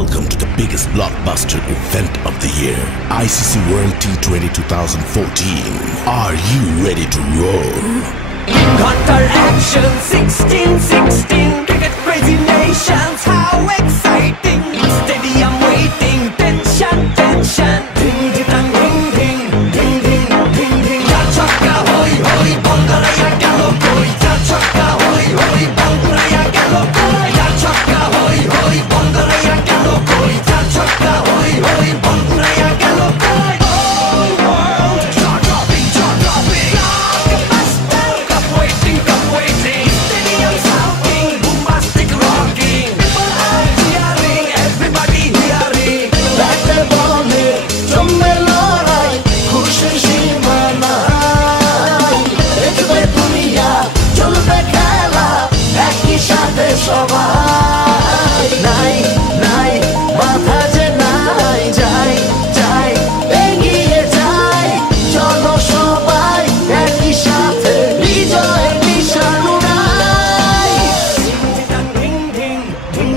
Welcome to the biggest blockbuster event of the year, ICC World T20 2014. Are you ready to roll? Qatar action 16-16, cricket crazy nations, how exciting! Stadium waiting, tension, tension. Ding ding ding ding ding ding ding ding. Ja chakka hoi hoi, Bangalaya gelo koi. Ja chakka hoi hoi, Bangalaya gelo koi. Ja chakka hoi hoi, Bangalaya gelo koi. Ja chakka hoi hoi, Bangalaya gelo koi. Whole world jaw-dropping, jaw-dropping. Blockbuster, cup waiting. Stadium shouting, bombastic rocking. People are cheering, everybody hearing. ব্যাটে বলে জমবে লড়াই, খুশির সীমা নাই। দেখবে দুনিয়া, চলবে খেলা, একই সাথে সবাই। নাই নাই বাধা যে নাই, যাই যাই এগিয়ে যাই। চলো সবাই একই সাথে, বিজয়ের নিশান উড়াই। Ding ding ding ding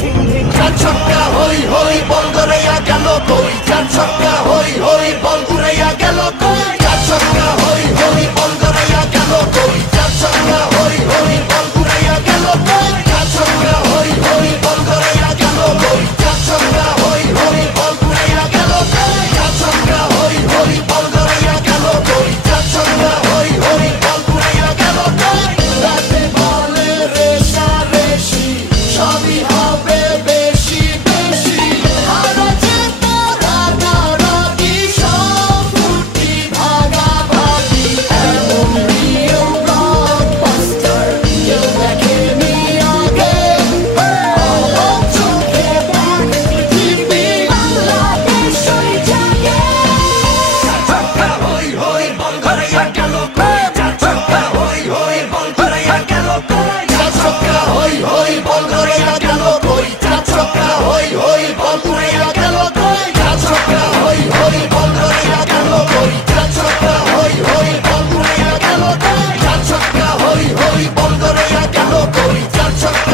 ding ding. চার ছক্কা হই হই, বল গড়াইয়া গেল কই। চার ছক্কা হই হই, বল ঘুরাইয়া গেল কই। চার ছক্কা হই হই, বল গড়াইয়া গেল কই। চার ছক্কা হই হই, বল ঘুরাইয়া গেল কই। চার ছক্কা হই হই, বল গড়াইয়া গেল কই। চার ছক্কা হই হই, বল ঘুরাইয়া গেল কই। চার ছক্কা হই হই, বল গড়াইয়া গেল কই। চার ছক্কা হই হই, বল ঘুরাইয়া গেল কই। ব্যাটে বলে রেষারেষি, সবই হবে বেশি বেশি। হারা জেতা রাগারাগি, সব ফুটি ভাগাভাগি। এমন রিয়েল ব্লকবাস্টার কেউ দেখেনি আগে। অবাক চোখে দেখ পৃথিবী, বাংলাদেশ হয়ে জাগে। Chakka hoi hoi, ball gharaiya gelo koi. Chakka hoi hoi, ball gharaiya gelo koi. চার ছক্কা হই হই, বল ঘুরাইয়া গেল কই। চার ছক্কা হই হই, বল ঘুরাইয়া গেল কই। চার ছক্কা হই হই, বল ঘুরাইয়া গেল কই। চার ছক্কা হই হই, বল ঘুরাইয়া গেল কই। চার ছক্কা হই হই, বল ঘুরাইয়া গেল কই। চার ছক্কা